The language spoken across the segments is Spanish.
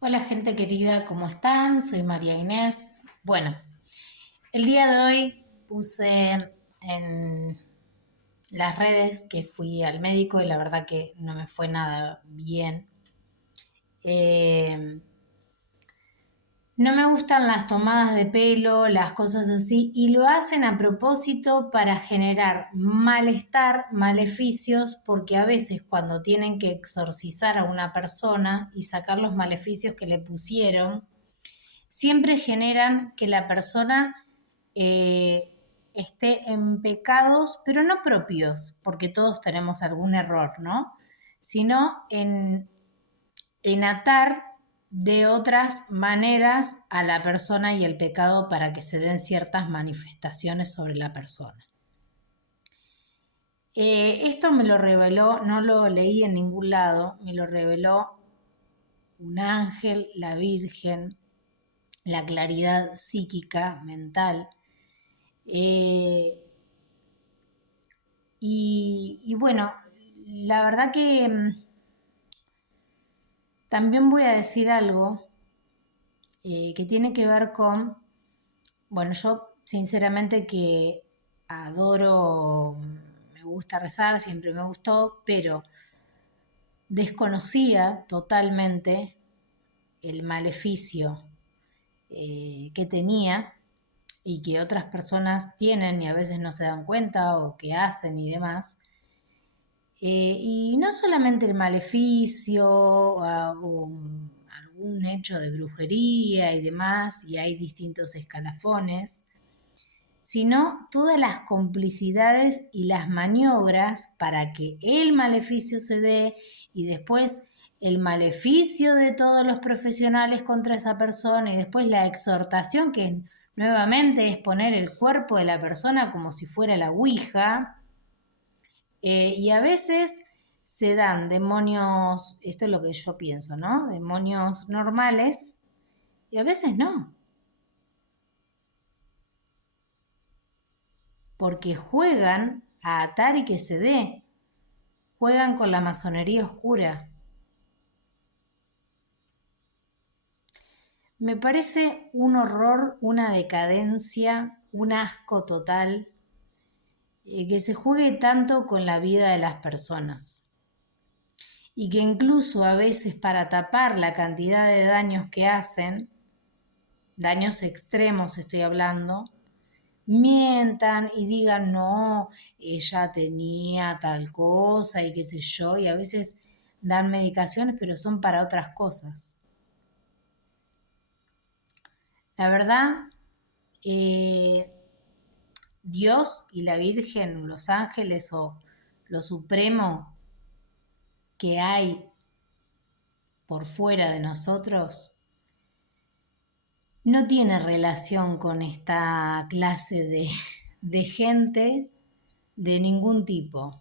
Hola gente querida, ¿cómo están? Soy María Inés. Bueno, el día de hoy puse en las redes que fui al médico y la verdad que no me fue nada bien. Eh, no me gustan las tomadas de pelo, las cosas así, y lo hacen a propósito para generar malestar, maleficios, porque a veces cuando tienen que exorcizar a una persona y sacar los maleficios que le pusieron, siempre generan que la persona eh, esté en pecados, pero no propios, porque todos tenemos algún error, ¿no? Sino en atar de otras maneras a la persona y el pecado para que se den ciertas manifestaciones sobre la persona. Esto me lo reveló, no lo leí en ningún lado, me lo reveló un ángel, la Virgen, la claridad psíquica, mental. Eh, y bueno, la verdad que también voy a decir algo que tiene que ver con, bueno, yo sinceramente que adoro, me gusta rezar, siempre me gustó, pero desconocía totalmente el maleficio que tenía y que otras personas tienen y a veces no se dan cuenta o que hacen y demás. Y no solamente el maleficio o algún hecho de brujería y demás, y hay distintos escalafones, sino todas las complicidades y las maniobras para que el maleficio se dé y después el maleficio de todos los profesionales contra esa persona y después la exhortación que nuevamente es poner el cuerpo de la persona como si fuera la ouija. Y a veces se dan demonios, esto es lo que yo pienso, ¿no? Demonios normales y a veces no, porque juegan a atar y que se dé, juegan con la masonería oscura. Me parece un horror, una decadencia, un asco total, que se juegue tanto con la vida de las personas. Y que incluso a veces para tapar la cantidad de daños que hacen, daños extremos estoy hablando, mientan y digan, no, ella tenía tal cosa y qué sé yo, y a veces dan medicaciones, pero son para otras cosas. La verdad, eh, Dios y la Virgen, los ángeles o lo supremo que hay por fuera de nosotros, no tiene relación con esta clase de gente de ningún tipo.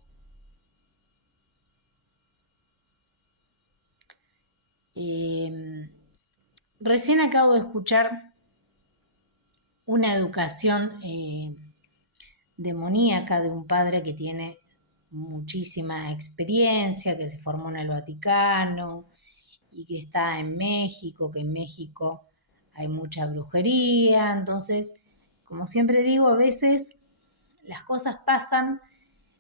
Eh, Recién acabo de escuchar una educación demoníaca de un padre que tiene muchísima experiencia, que se formó en el Vaticano y que está en México, que en México hay mucha brujería. Entonces, como siempre digo, a veces las cosas pasan,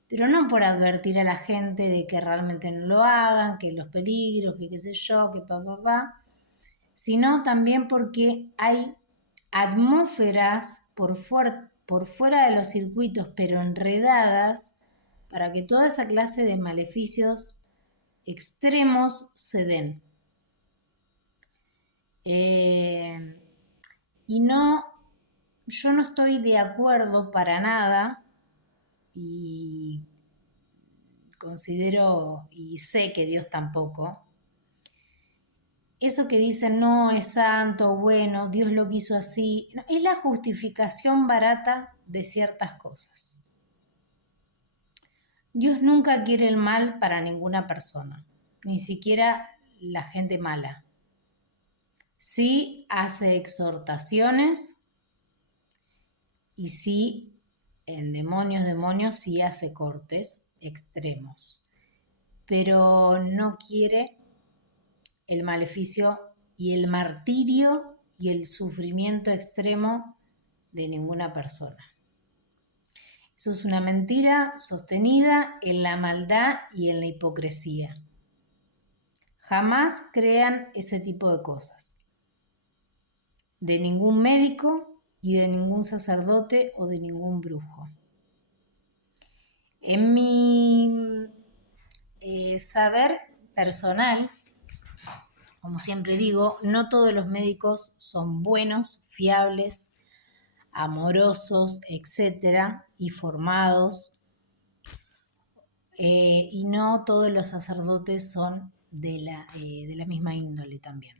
pero no por advertir a la gente de que realmente no lo hagan, que los peligros, que qué sé yo, que sino también porque hay atmósferas por fuera de los circuitos, pero enredadas, para que toda esa clase de maleficios extremos se den. Eh, y no, yo no estoy de acuerdo para nada y considero y sé que Dios tampoco. Eso que dicen no es santo, bueno, Dios lo quiso así, no, es la justificación barata de ciertas cosas. Dios nunca quiere el mal para ninguna persona, ni siquiera la gente mala. Sí hace exhortaciones y sí, en demonios, sí hace cortes extremos, pero no quiere el maleficio y el martirio y el sufrimiento extremo de ninguna persona. Eso es una mentira sostenida en la maldad y en la hipocresía. Jamás crean ese tipo de cosas. De ningún médico y de ningún sacerdote o de ningún brujo. En mi saber personal, como siempre digo, no todos los médicos son buenos, fiables, amorosos, etcétera, y formados. Y no todos los sacerdotes son de la misma índole también.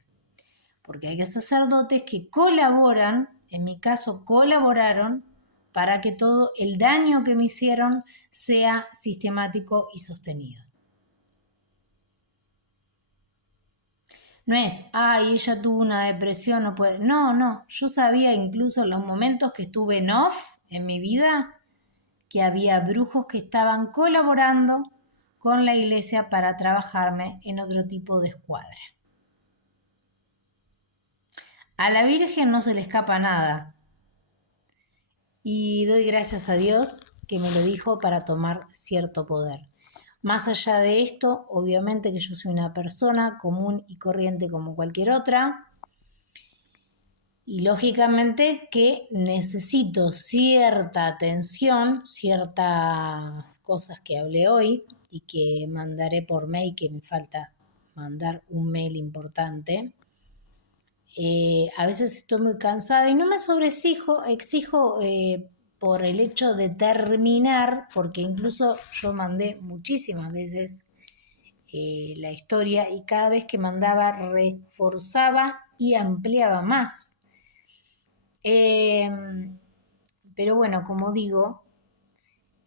Porque hay sacerdotes que colaboran, en mi caso colaboraron, para que todo el daño que me hicieron sea sistemático y sostenido. No es, ay, ella tuvo una depresión, no puede. No, yo sabía incluso en los momentos que estuve en off en mi vida que había brujos que estaban colaborando con la iglesia para trabajarme en otro tipo de escuadra. A la Virgen no se le escapa nada. Y doy gracias a Dios que me lo dijo para tomar cierto poder. Más allá de esto, obviamente que yo soy una persona común y corriente como cualquier otra. Y lógicamente que necesito cierta atención, ciertas cosas que hablé hoy y que mandaré por mail, que me falta mandar un mail importante. A veces estoy muy cansada y no me exijo por el hecho de terminar, porque incluso yo mandé muchísimas veces la historia y cada vez que mandaba reforzaba y ampliaba más. Pero bueno, como digo,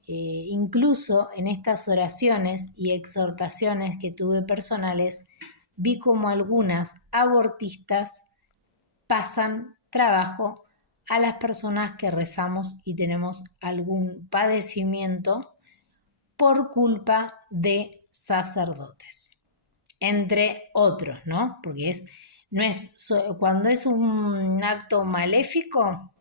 incluso en estas oraciones y exhortaciones que tuve personales, vi como algunas abortistas pasan trabajo a las personas que rezamos y tenemos algún padecimiento por culpa de sacerdotes, entre otros, ¿no? Porque cuando es un acto maléfico,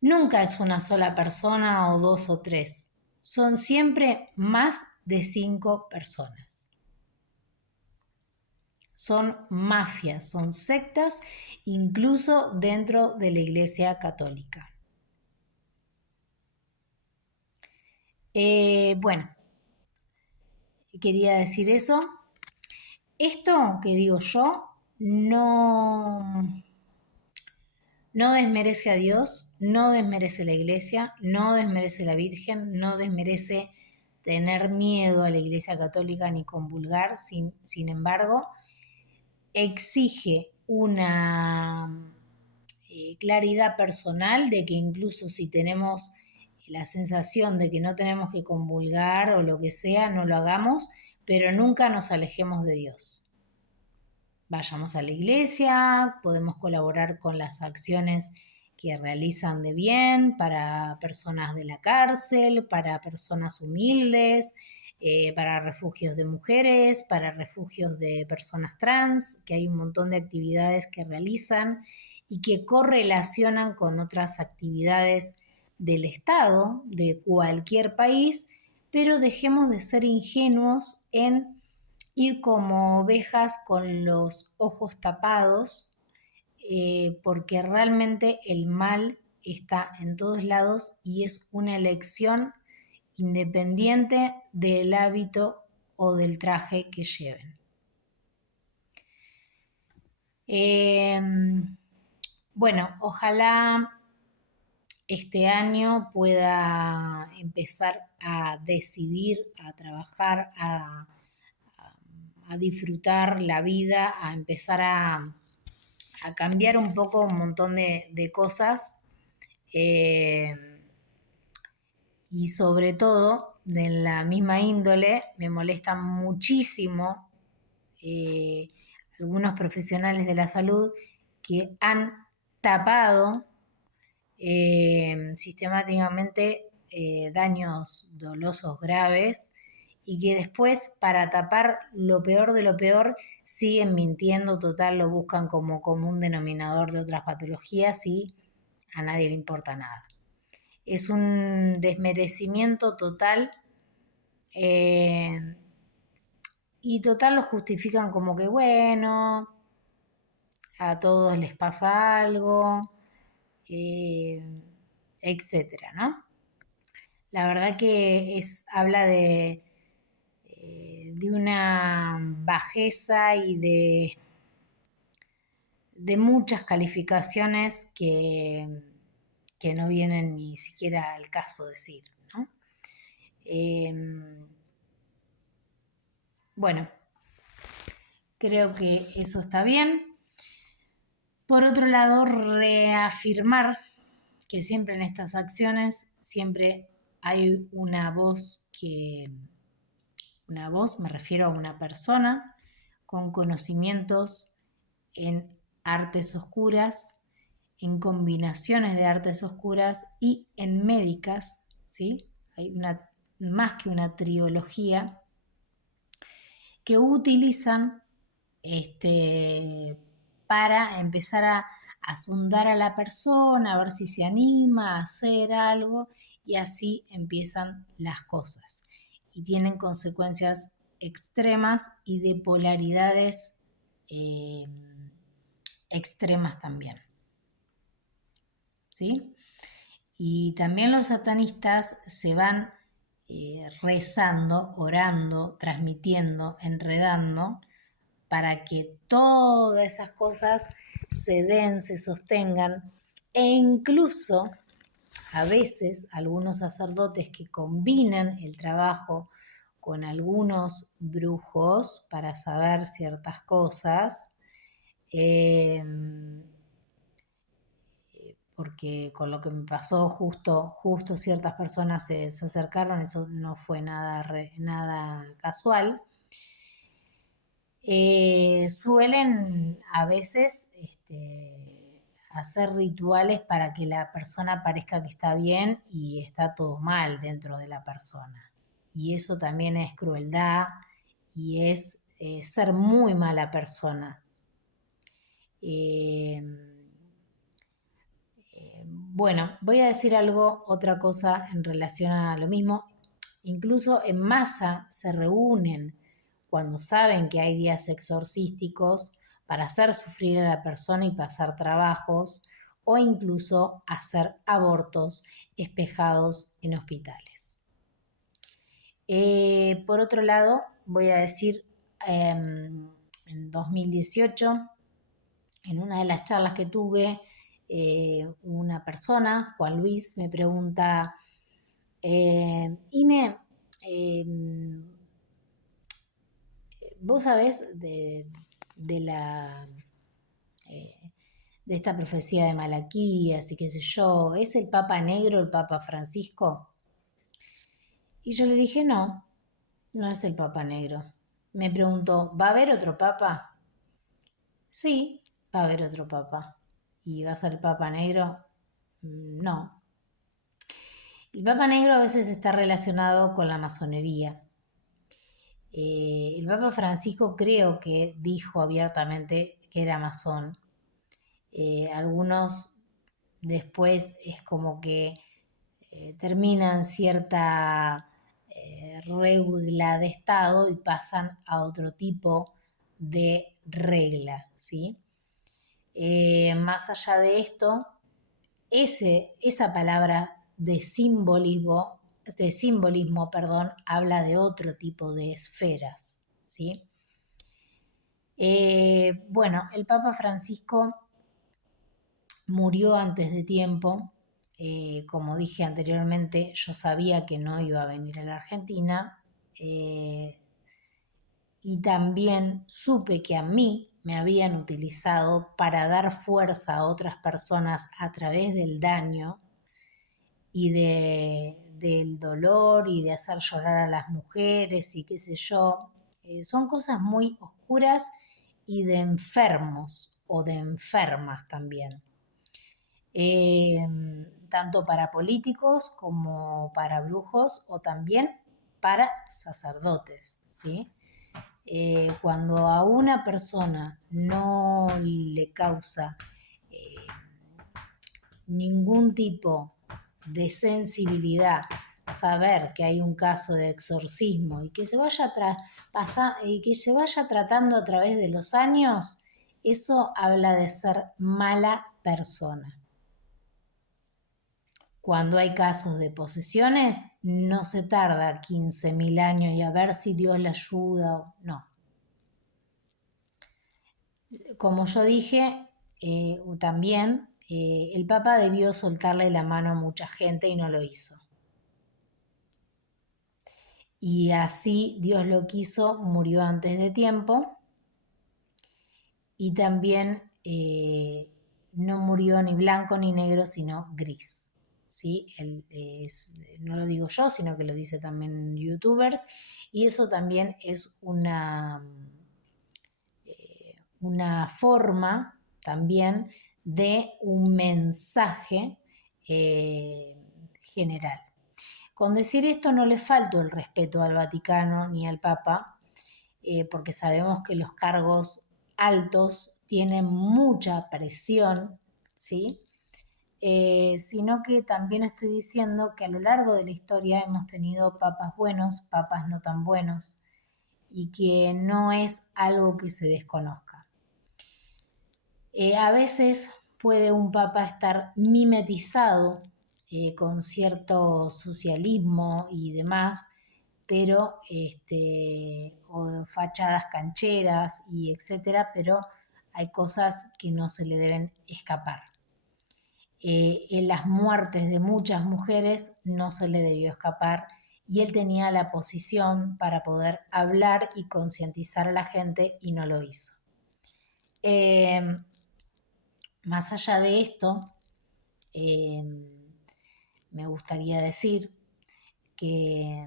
nunca es una sola persona o 2 o 3, son siempre más de 5 personas. Son mafias, son sectas, incluso dentro de la Iglesia Católica. Bueno, quería decir eso. Esto que digo yo no desmerece a Dios, no desmerece la Iglesia, no desmerece la Virgen, no desmerece tener miedo a la Iglesia Católica ni convulgar, sin embargo, exige una claridad personal de que incluso si tenemos la sensación de que no tenemos que convulgar o lo que sea, no lo hagamos, pero nunca nos alejemos de Dios. Vayamos a la iglesia, podemos colaborar con las acciones que realizan de bien para personas de la cárcel, para personas humildes, para refugios de mujeres, para refugios de personas trans, que hay un montón de actividades que realizan y que correlacionan con otras actividades del Estado, de cualquier país, pero dejemos de ser ingenuos en ir como ovejas con los ojos tapados, porque realmente el mal está en todos lados y es una elección independiente del hábito o del traje que lleven. Bueno, ojalá este año pueda empezar a decidir, a trabajar, a disfrutar la vida, a empezar a cambiar un poco un montón de cosas. Y sobre todo, de la misma índole, me molestan muchísimo algunos profesionales de la salud que han tapado sistemáticamente daños dolosos graves y que después, para tapar lo peor de lo peor, siguen mintiendo, total, lo buscan como común denominador de otras patologías y a nadie le importa nada. Es un desmerecimiento total, eh, y total lo justifican como que bueno, a todos les pasa algo, eh, etcétera, ¿no? La verdad que habla de una bajeza y de muchas calificaciones que no vienen ni siquiera al caso decir, ¿no? Eh, bueno, creo que eso está bien. Por otro lado, reafirmar que siempre en estas acciones siempre hay una voz, me refiero a una persona con conocimientos en artes oscuras, en combinaciones de artes oscuras y en médicas, ¿sí? Hay más que una trilogía que utilizan para empezar a sondar a la persona, a ver si se anima a hacer algo, y así empiezan las cosas. Y tienen consecuencias extremas y de polaridades eh, extremas también. ¿Sí? Y también los satanistas se van rezando, orando, transmitiendo, enredando, para que todas esas cosas se den, se sostengan, e incluso a veces algunos sacerdotes que combinan el trabajo con algunos brujos para saber ciertas cosas, eh, porque con lo que me pasó justo ciertas personas se acercaron, eso no fue nada casual. Suelen a veces hacer rituales para que la persona parezca que está bien y está todo mal dentro de la persona. Y eso también es crueldad y es ser muy mala persona. Eh, bueno, voy a decir otra cosa en relación a lo mismo. Incluso en masa se reúnen cuando saben que hay días exorcísticos para hacer sufrir a la persona y pasar trabajos, o incluso hacer abortos espejados en hospitales. Por otro lado, voy a decir, en 2018, en una de las charlas que tuve, una persona, Juan Luis, me pregunta, Ine, eh, vos sabés de la eh, de esta profecía de Malaquías y qué sé yo, ¿es el Papa Negro el Papa Francisco? Y yo le dije, no, no es el Papa Negro. Me preguntó, ¿va a haber otro Papa? Sí, va a haber otro Papa. ¿Y va a ser el Papa Negro? No. El Papa Negro a veces está relacionado con la masonería. El Papa Francisco creo que dijo abiertamente que era masón. Algunos después es como que terminan cierta regla de Estado y pasan a otro tipo de regla, ¿sí? Más allá de esto, esa palabra de simbolismo, habla de otro tipo de esferas, ¿sí? Bueno, el Papa Francisco murió antes de tiempo. Como dije anteriormente, yo sabía que no iba a venir a la Argentina, y también supe que a mí me habían utilizado para dar fuerza a otras personas a través del daño y del dolor y de hacer llorar a las mujeres y qué sé yo. Son cosas muy oscuras y de enfermos o de enfermas también. Tanto para políticos como para brujos o también para sacerdotes, ¿sí? Cuando a una persona no le causa ningún tipo de sensibilidad saber que hay un caso de exorcismo y que se vaya tratando a través de los años, eso habla de ser mala persona. Cuando hay casos de posesiones, no se tarda 15.000 años y a ver si Dios le ayuda o no. Como yo dije, también el Papa debió soltarle la mano a mucha gente y no lo hizo. Y así Dios lo quiso, murió antes de tiempo. Y también no murió ni blanco ni negro, sino gris. ¿Sí? No lo digo yo, sino que lo dice también youtubers. Y eso también es una forma también de un mensaje general. Con decir esto no le falto el respeto al Vaticano ni al Papa, porque sabemos que los cargos altos tienen mucha presión, ¿sí? Sino que también estoy diciendo que a lo largo de la historia hemos tenido papas buenos, papas no tan buenos, y que no es algo que se desconozca. A veces puede un papa estar mimetizado con cierto socialismo y demás, pero o fachadas cancheras y etcétera, pero hay cosas que no se le deben escapar. En las muertes de muchas mujeres no se le debió escapar y él tenía la posición para poder hablar y concientizar a la gente y no lo hizo. Más allá de esto, me gustaría decir que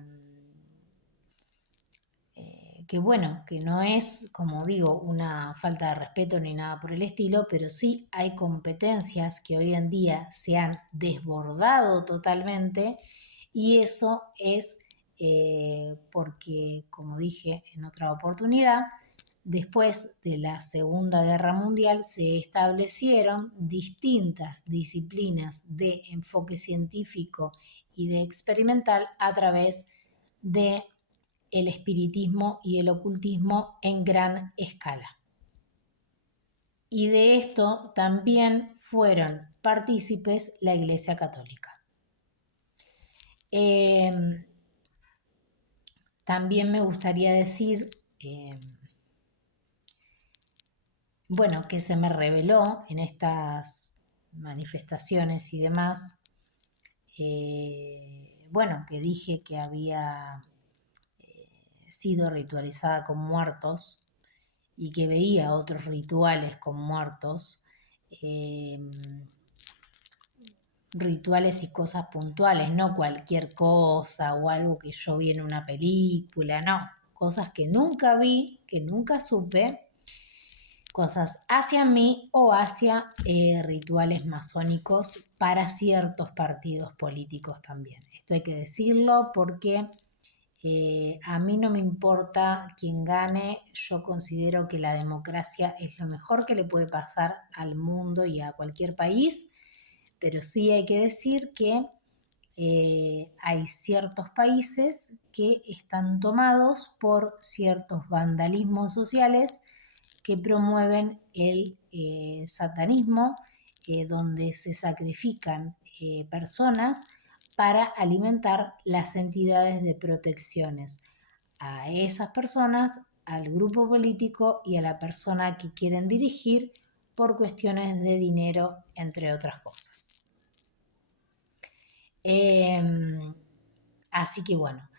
bueno, que no es, como digo, una falta de respeto ni nada por el estilo, pero sí hay competencias que hoy en día se han desbordado totalmente y eso es porque, como dije en otra oportunidad, después de la Segunda Guerra Mundial se establecieron distintas disciplinas de enfoque científico y de experimental a través de el espiritismo y el ocultismo en gran escala. Y de esto también fueron partícipes la Iglesia Católica. También me gustaría decir, que se me reveló en estas manifestaciones y demás, que dije que había sido ritualizada con muertos y que veía otros rituales con muertos, rituales y cosas puntuales, no cualquier cosa o algo que yo vi en una película, no, cosas que nunca vi, que nunca supe, cosas hacia mí o hacia rituales masónicos para ciertos partidos políticos también. Esto hay que decirlo porque a mí no me importa quién gane, yo considero que la democracia es lo mejor que le puede pasar al mundo y a cualquier país, pero sí hay que decir que hay ciertos países que están tomados por ciertos vandalismos sociales que promueven el satanismo, donde se sacrifican personas para alimentar las entidades de protecciones a esas personas, al grupo político y a la persona que quieren dirigir por cuestiones de dinero, entre otras cosas. Así que bueno,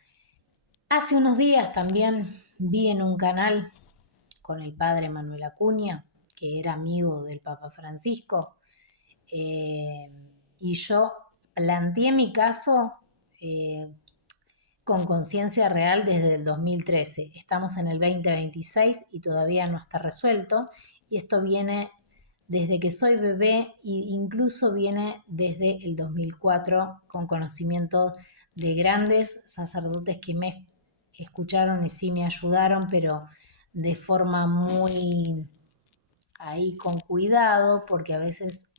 hace unos días también vi en un canal con el padre Manuel Acuña, que era amigo del Papa Francisco, y yo planteé mi caso con conciencia real desde el 2013. Estamos en el 2026 y todavía no está resuelto, y esto viene desde que soy bebé e incluso viene desde el 2004 con conocimiento de grandes sacerdotes que me escucharon y sí me ayudaron, pero de forma muy ahí con cuidado, porque a veces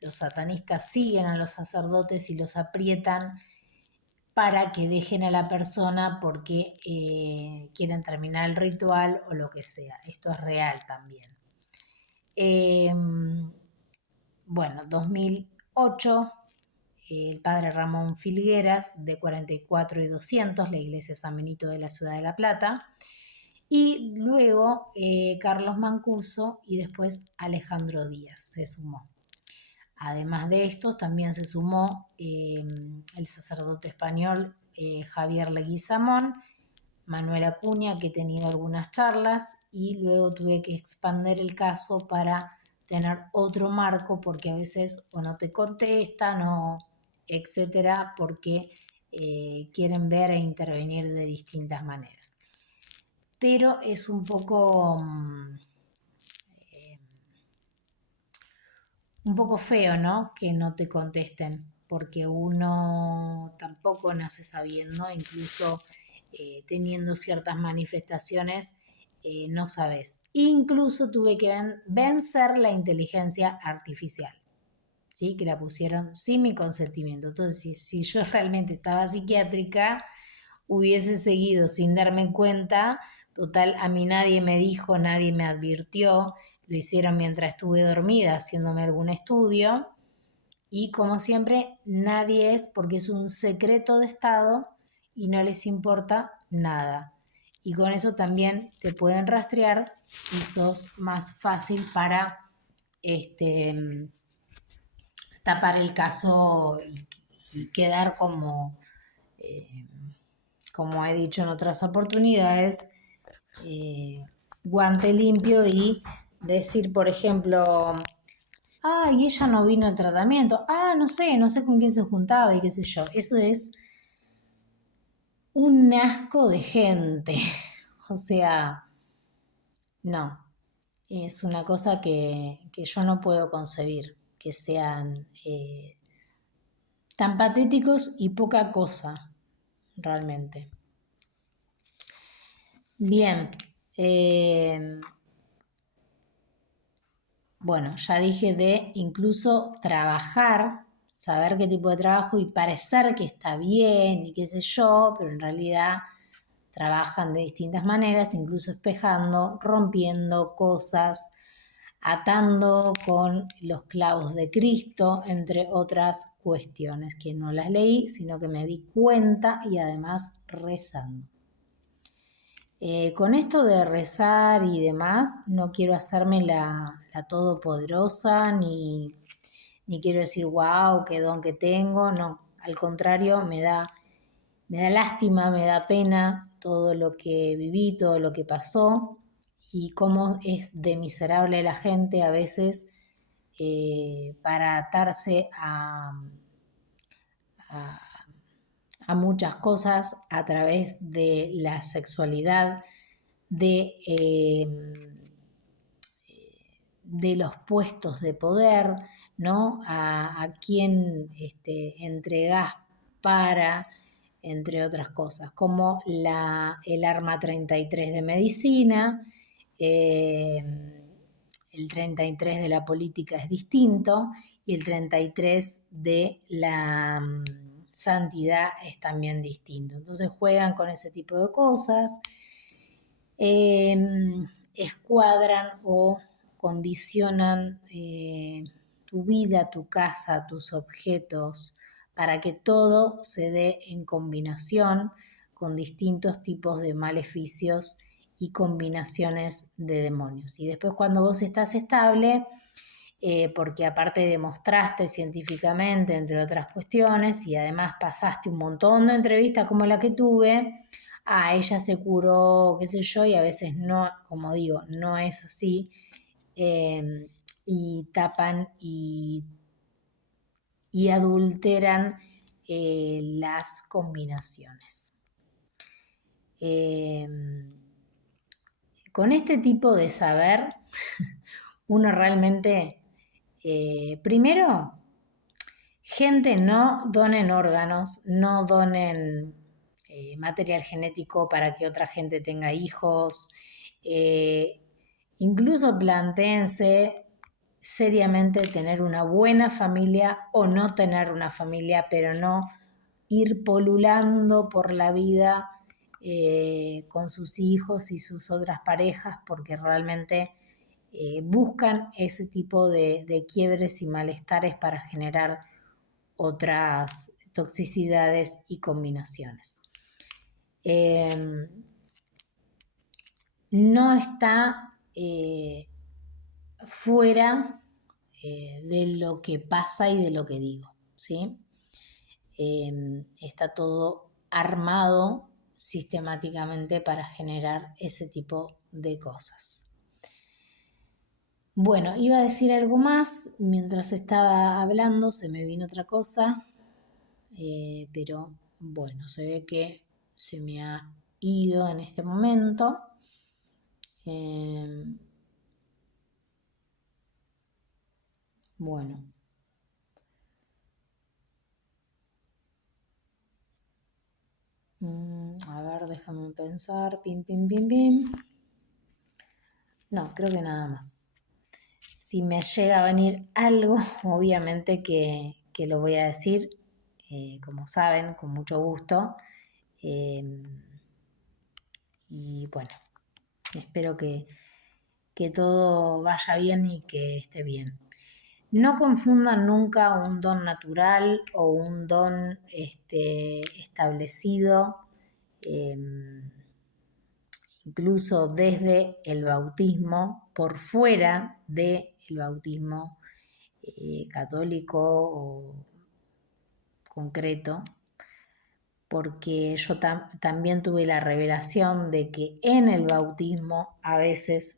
los satanistas siguen a los sacerdotes y los aprietan para que dejen a la persona porque quieren terminar el ritual o lo que sea. Esto es real también. Bueno, 2008, el padre Ramón Filgueras, de 44 y 200, la iglesia San Benito de la Ciudad de La Plata, y luego Carlos Mancuso y después Alejandro Díaz se sumó. Además de esto, también se sumó el sacerdote español Javier Leguizamón, Manuel Acuña, que he tenido algunas charlas, y luego tuve que expandir el caso para tener otro marco, porque a veces o no te contestan o etcétera, porque quieren ver e intervenir de distintas maneras. Pero es un poco feo, ¿no? Que no te contesten, porque uno tampoco nace sabiendo, incluso teniendo ciertas manifestaciones, no sabes. Incluso tuve que vencer la inteligencia artificial, ¿sí? Que la pusieron sin mi consentimiento. Entonces, si yo realmente estaba psiquiátrica, hubiese seguido sin darme cuenta. Total, a mí nadie me dijo, nadie me advirtió. Lo hicieron mientras estuve dormida haciéndome algún estudio. Y como siempre, nadie es, porque es un secreto de Estado y no les importa nada. Y con eso también te pueden rastrear y sos más fácil para tapar el caso y quedar como he dicho en otras oportunidades, guante limpio y decir, por ejemplo, y ella no vino al tratamiento, no sé con quién se juntaba y qué sé yo. Eso es un asco de gente. O sea, no, es una cosa que yo no puedo concebir, que sean tan patéticos y poca cosa, realmente. Bien, bueno, ya dije de incluso trabajar, saber qué tipo de trabajo y parecer que está bien y qué sé yo, pero en realidad trabajan de distintas maneras, incluso espejando, rompiendo cosas, atando con los clavos de Cristo, entre otras cuestiones que no las leí, sino que me di cuenta y además rezando. Con esto de rezar y demás, no quiero hacerme la todopoderosa, ni quiero decir, wow, qué don que tengo, no, al contrario, me da lástima, me da pena todo lo que viví, todo lo que pasó, y cómo es de miserable la gente a veces para atarse a muchas cosas a través de la sexualidad, de los puestos de poder, ¿no? A quién entregás para, entre otras cosas, como el arma 33 de medicina, el 33 de la política es distinto y el 33 de la santidad es también distinto. Entonces juegan con ese tipo de cosas, escuadran o condicionan tu vida, tu casa, tus objetos, para que todo se dé en combinación con distintos tipos de maleficios y combinaciones de demonios. Y después cuando vos estás estable, porque aparte demostraste científicamente, entre otras cuestiones, y además pasaste un montón de entrevistas como la que tuve, ella se curó, qué sé yo, y a veces no, como digo, no es así, y tapan y adulteran las combinaciones. Con este tipo de saber, uno realmente, primero, gente, no donen órganos, no donen material genético para que otra gente tenga hijos. Incluso plantéense seriamente tener una buena familia o no tener una familia, pero no ir polulando por la vida con sus hijos y sus otras parejas, porque realmente buscan ese tipo de quiebres y malestares para generar otras toxicidades y combinaciones. No está fuera de lo que pasa y de lo que digo, ¿sí? Está todo armado sistemáticamente para generar ese tipo de cosas. Bueno, iba a decir algo más, mientras estaba hablando se me vino otra cosa, pero bueno, se ve que se me ha ido en este momento. Bueno. A ver, déjame pensar. Pim, pim, pim, pim. No, creo que nada más. Si me llega a venir algo, obviamente que lo voy a decir, como saben, con mucho gusto. Y bueno, espero que todo vaya bien y que esté bien. No confundan nunca un don natural o un don establecido, incluso desde el bautismo, por fuera del bautismo católico o concreto, porque yo también tuve la revelación de que en el bautismo a veces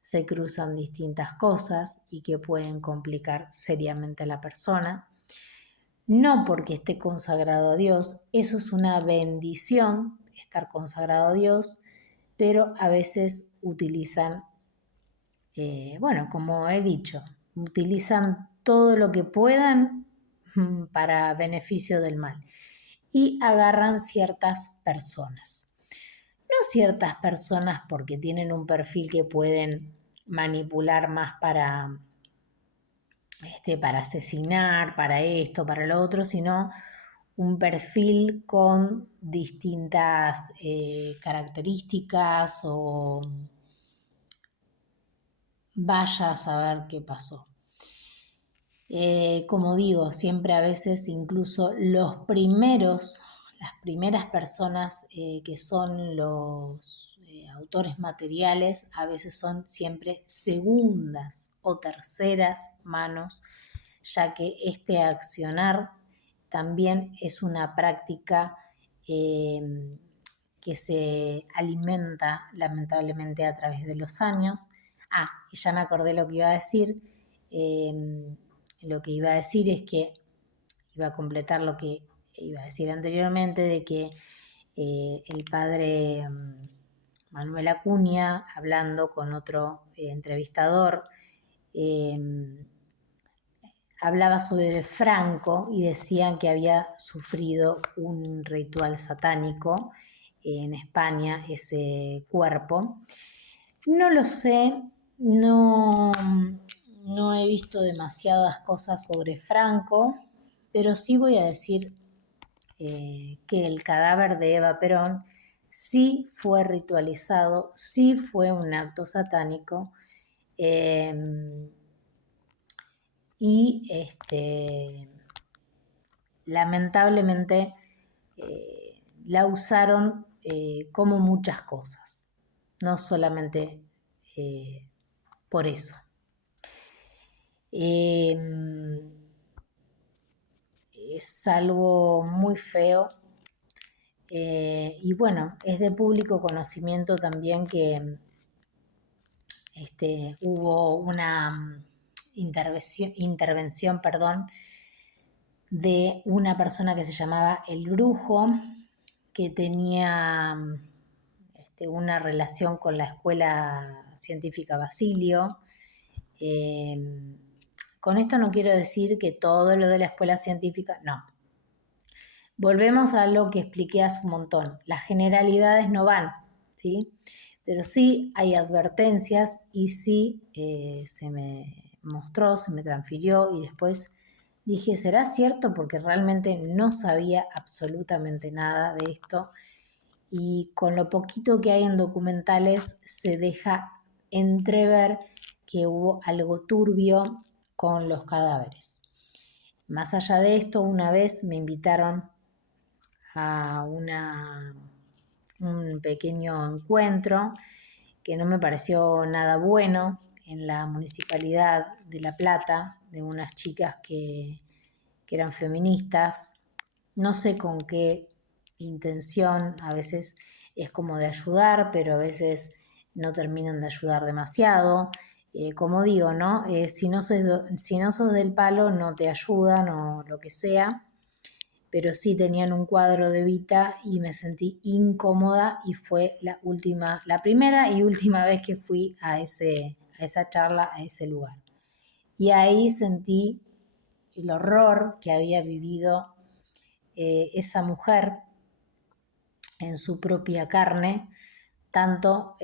se cruzan distintas cosas y que pueden complicar seriamente a la persona. No porque esté consagrado a Dios, eso es una bendición, estar consagrado a Dios, pero a veces utilizan, bueno, como he dicho, utilizan todo lo que puedan para beneficio del mal y agarran ciertas personas. No ciertas personas porque tienen un perfil que pueden manipular más para asesinar, para esto, para lo otro, sino un perfil con distintas características o vaya a saber qué pasó. Como digo, siempre a veces incluso las primeras personas que son los autores materiales, a veces son siempre segundas o terceras manos, ya que este accionar también es una práctica que se alimenta lamentablemente a través de los años. Y ya me acordé lo que iba a decir. Lo que iba a decir es que iba a completar lo que iba a decir anteriormente, de que el padre Manuel Acuña, hablando con otro entrevistador, hablaba sobre Franco y decían que había sufrido un ritual satánico en España, ese cuerpo. No lo sé, no he visto demasiadas cosas sobre Franco, pero sí voy a decir que el cadáver de Eva Perón sí fue ritualizado, sí fue un acto satánico, y lamentablemente la usaron como muchas cosas, no solamente por eso. Es algo muy feo y bueno, es de público conocimiento también que hubo una intervención, de una persona que se llamaba El Brujo, que tenía una relación con la Escuela Científica Basilio. Con esto no quiero decir que todo lo de la Escuela Científica, no. Volvemos a lo que expliqué hace un montón. Las generalidades no van, ¿sí? Pero sí hay advertencias y sí se me mostró, se me transfirió y después dije, ¿será cierto? Porque realmente no sabía absolutamente nada de esto y con lo poquito que hay en documentales se deja entrever que hubo algo turbio con los cadáveres. Más allá de esto, una vez me invitaron a un pequeño encuentro que no me pareció nada bueno en la municipalidad de La Plata, de unas chicas que eran feministas. No sé con qué intención, a veces es como de ayudar, pero a veces no terminan de ayudar demasiado. Como digo, ¿no? Si no sos del palo, no te ayudan o lo que sea, pero sí tenían un cuadro de Vita y me sentí incómoda y fue la primera y última vez que fui a esa charla, a ese lugar. Y ahí sentí el horror que había vivido esa mujer en su propia carne, tanto,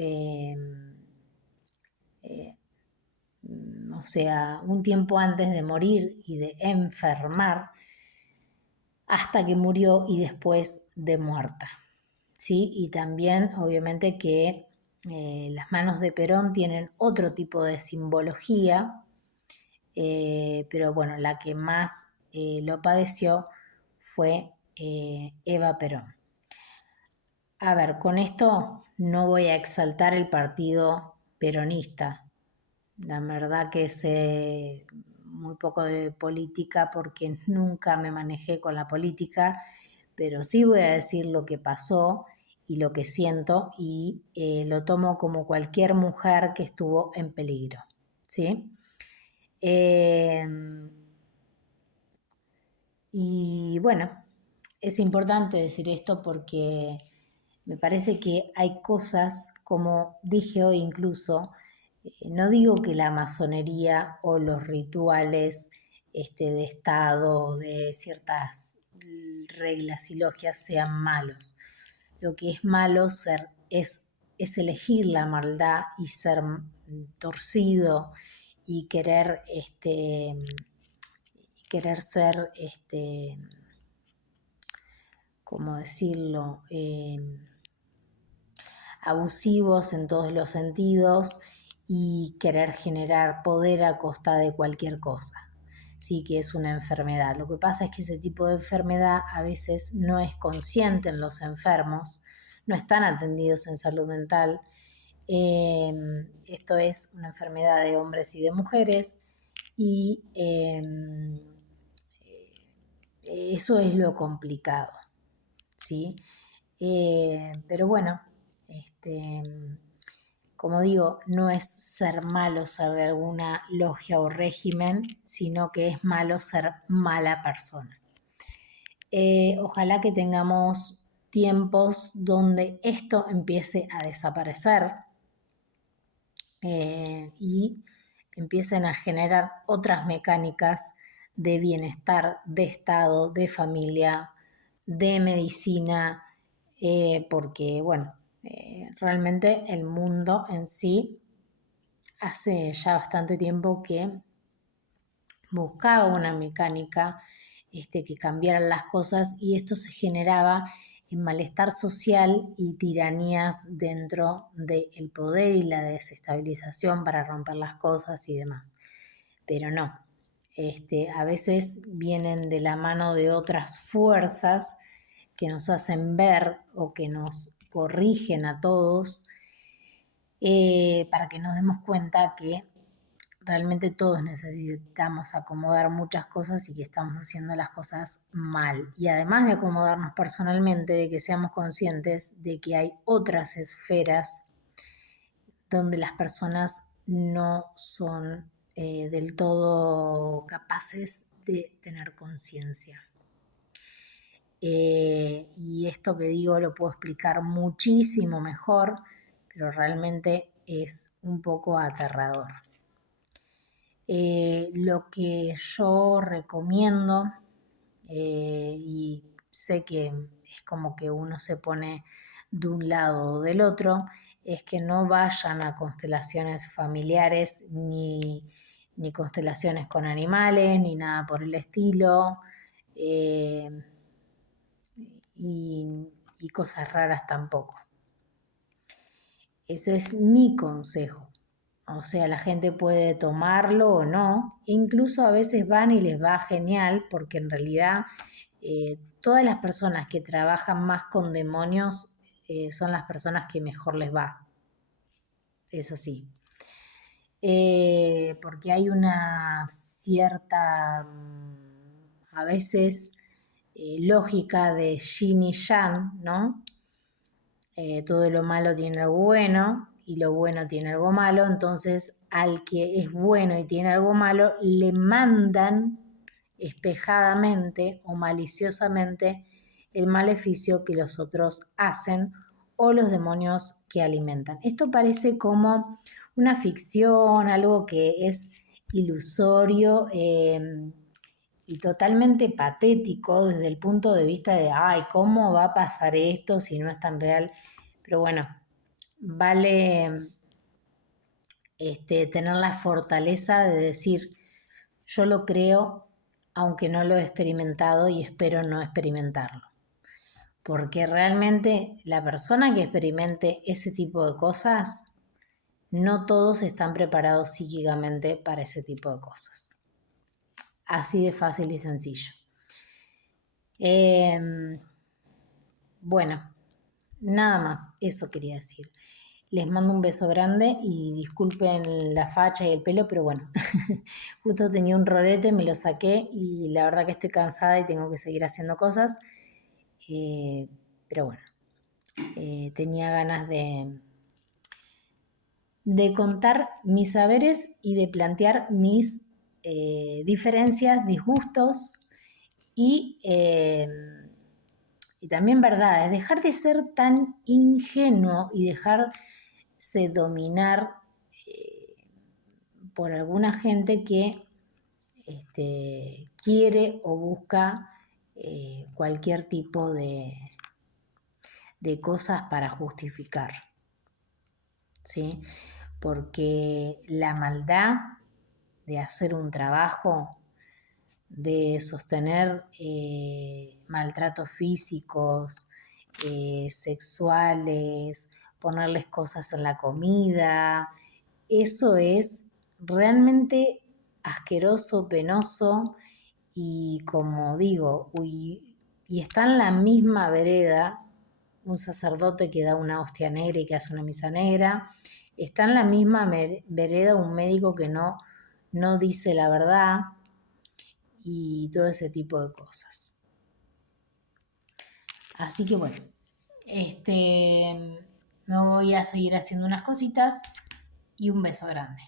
o sea, un tiempo antes de morir y de enfermar, hasta que murió y después de muerta. ¿Sí? Y también, obviamente, que las manos de Perón tienen otro tipo de simbología, pero bueno, la que más lo padeció fue Eva Perón. A ver, con esto no voy a exaltar el partido peronista. La verdad que sé muy poco de política porque nunca me manejé con la política, pero sí voy a decir lo que pasó y lo que siento y lo tomo como cualquier mujer que estuvo en peligro, ¿sí? Eh, y bueno, es importante decir esto porque me parece que hay cosas, como dije hoy incluso, no digo que la masonería o los rituales de Estado, de ciertas reglas y logias sean malos. Lo que es malo es elegir la maldad y ser torcido y querer ser, ¿cómo decirlo? Abusivos en todos los sentidos y querer generar poder a costa de cualquier cosa. Sí, que es una enfermedad. Lo que pasa es que ese tipo de enfermedad a veces no es consciente en los enfermos, no están atendidos en salud mental. Esto es una enfermedad de hombres y de mujeres y eso es lo complicado, ¿sí? Pero bueno, este, como digo, no es ser malo ser de alguna logia o régimen, sino que es malo ser mala persona. Ojalá que tengamos tiempos donde esto empiece a desaparecer y empiecen a generar otras mecánicas de bienestar, de Estado, de familia, de medicina, porque, bueno, realmente el mundo en sí hace ya bastante tiempo que buscaba una mecánica que cambiaran las cosas y esto se generaba en malestar social y tiranías dentro del poder y la desestabilización para romper las cosas y demás. Pero no, a veces vienen de la mano de otras fuerzas que nos hacen ver o que nos corrigen a todos para que nos demos cuenta que realmente todos necesitamos acomodar muchas cosas y que estamos haciendo las cosas mal. Y además de acomodarnos personalmente, de que seamos conscientes de que hay otras esferas donde las personas no son del todo capaces de tener conciencia. Y esto que digo lo puedo explicar muchísimo mejor, pero realmente es un poco aterrador. Lo que yo recomiendo, y sé que es como que uno se pone de un lado o del otro, es que no vayan a constelaciones familiares ni constelaciones con animales, ni nada por el estilo, eh, y cosas raras tampoco. Ese es mi consejo. O sea, la gente puede tomarlo o no. Incluso a veces van y les va genial porque en realidad todas las personas que trabajan más con demonios son las personas que mejor les va. Es así. Porque hay una cierta, a veces, lógica de yin y yang, ¿no? Todo lo malo tiene algo bueno y lo bueno tiene algo malo, entonces al que es bueno y tiene algo malo le mandan espejadamente o maliciosamente el maleficio que los otros hacen o los demonios que alimentan. Esto parece como una ficción, algo que es ilusorio y totalmente patético desde el punto de vista de, ay, ¿cómo va a pasar esto si no es tan real? Pero bueno, vale tener la fortaleza de decir, yo lo creo, aunque no lo he experimentado y espero no experimentarlo. Porque realmente la persona que experimente ese tipo de cosas, no todos están preparados psíquicamente para ese tipo de cosas. Así de fácil y sencillo. Bueno, nada más, eso quería decir. Les mando un beso grande y disculpen la facha y el pelo, pero bueno, justo tenía un rodete, me lo saqué y la verdad que estoy cansada y tengo que seguir haciendo cosas. Pero bueno, tenía ganas de contar mis saberes y de plantear mis diferencias, disgustos y también verdades. Dejar de ser tan ingenuo y dejarse dominar por alguna gente que quiere o busca cualquier tipo de cosas para justificar, ¿sí? Porque la maldad de hacer un trabajo, de sostener maltratos físicos, sexuales, ponerles cosas en la comida, eso es realmente asqueroso, penoso y como digo, y está en la misma vereda un sacerdote que da una hostia negra y que hace una misa negra, está en la misma vereda un médico que no dice la verdad y todo ese tipo de cosas. Así que bueno, me voy a seguir haciendo unas cositas y un beso grande.